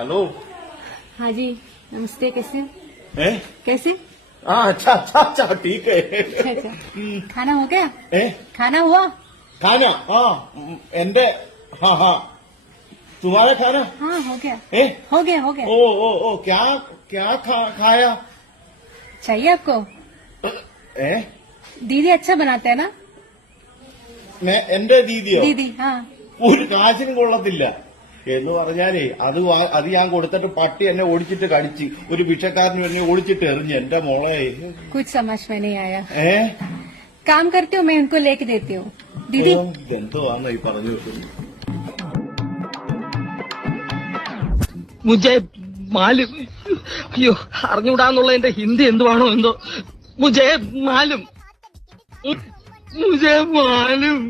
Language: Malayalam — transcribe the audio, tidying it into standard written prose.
हेलो। हाँ जी, नमस्ते। कैसे हैं? कैसे? हाँ, अच्छा अच्छा अच्छा, ठीक है। अच्छा, खाना हो गया? खाना हुआ? खाना? हाँ, एंडे, हाँ हाँ, तुम्हारा खाना? हाँ, हो गया। ए? हो गया, हो गया। ओ, क्या क्या खाया? चाहिए आपको? ഏ? दीदी अच्छा बनाते हैं ना? എന്റെ ദീദിയോ? दीदी, हाँ। ഒരു കാശിനും കൊള്ളത്തില്ല എന്ന് പറഞ്ഞാലേ അത് ഞാൻ കൊടുത്തിട്ട് പട്ടി എന്നെ ഓടിച്ചിട്ട് കടിച്ച്, ഒരു ഭിക്ഷക്കാരന് എന്നെ ഓടിച്ചിട്ട് എറിഞ്ഞ്. എന്റെ മോളെ कुछ समझ में नहीं आया। काम करती हूँ मैं, उनको लेके देती हूँ। दीदी എന്തുവാന്ന് ഈ പറഞ്ഞു വെക്കുന്നത്? മുജെ മാലും, അയ്യോ അറിഞ്ഞൂടാന്നുള്ള എന്റെ ഹിന്ദി എന്തുവാണോ എന്തോ. മുജെ മാലും, മുജെ മാലും.